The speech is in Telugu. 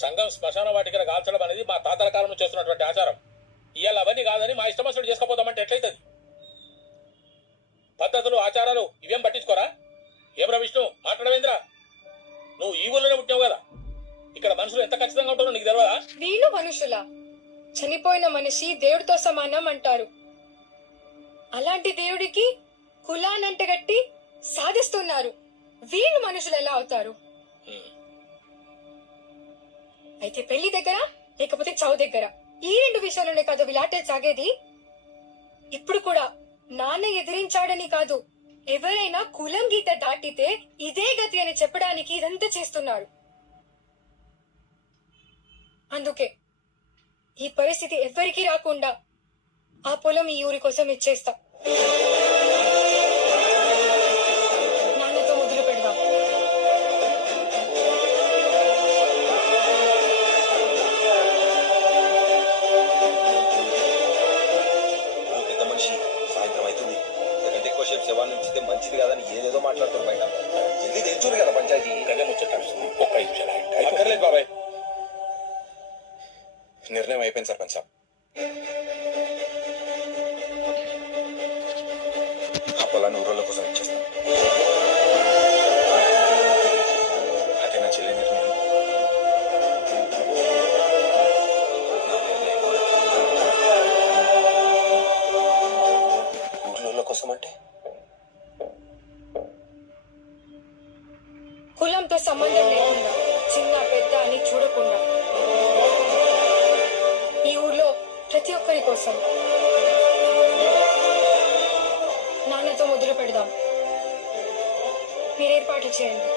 సంఘం శ్మశాన వాటికల కాల్చడం అనేది మా తాతల కాలం నుంచి చేస్తున్నటువంటి ఆచారం. ఇవాళ అవన్నీ కాదని మా ఇష్టమస్తుడు చేసుకోపోతామంటే ఎట్లయితుంది? పద్ధతులు ఆచారాలు ఇవేం పట్టించుకోరా? ఏమ్రా విష్ణు మాట్లాడవేంద్రా? నువ్వు ఈ ఊళ్ళోనే పుట్టావు కదా, ఇక్కడ మనుషులు ఎంత ఖచ్చితంగా ఉంటారో నీకు తెలియదా? వీళ్ళు మనుషులా? చనిపోయిన మనిషి దేవుడితో సమానం అంటారు. అలాంటి దేవుడికి కులానంటగట్టి సాధిస్తున్నారు. వీళ్ళు మనుషులు ఎలా అవుతారు? అయితే పెళ్లి దగ్గర లేకపోతే చావు దగ్గర, ఈ రెండు విషయాల్లోనే కాదు విలాటే సాగేది. ఇప్పుడు కూడా నాన్న ఎదిరించాడని కాదు, ఎవరైనా కులం గీత దాటితే ఇదే గతి అని చెప్పడానికి ఇదంతా చేస్తున్నారు. అందుకే ఈ పరిస్థితి ఎవ్వరికీ రాకుండా ఆ పొలం ఈ ఊరి కోసం ఇచ్చేస్తా. నాన్నతో మొదలు పెడదాం. పెద్ద మనిషి సాయంత్రం అవుతుంది, ఇంతకంటే ఎక్కువసేపు శవాన్ని ఉంచితే మంచిది కాదని ఏదేదో మాట్లాడుతారు బయట. జల్దీ తెచ్చురు కదా పంచాయతీ. గదే ముచ్చట. ఒక్క నిమిషం బాబాయ్. నిర్ణయం అయిపోయింది సర్పంచ్ సాబ్. ఆ పొలాన్ని ఊరోళ్ళ కోసం ఇచ్చేస్తాం. అదే నా చెల్లి నిర్ణయం. ఊర్లోళ్ళ కోసం అంటే కులంతో సంబంధం లేకుండా, చిన్న పెద్ద అని చూడకుండా ఈ ఊర్లో ప్రతి ఒక్కరి కోసం నాన్నతో మొదలు పెడదాం. మీరు ఏర్పాట్లు చేయండి.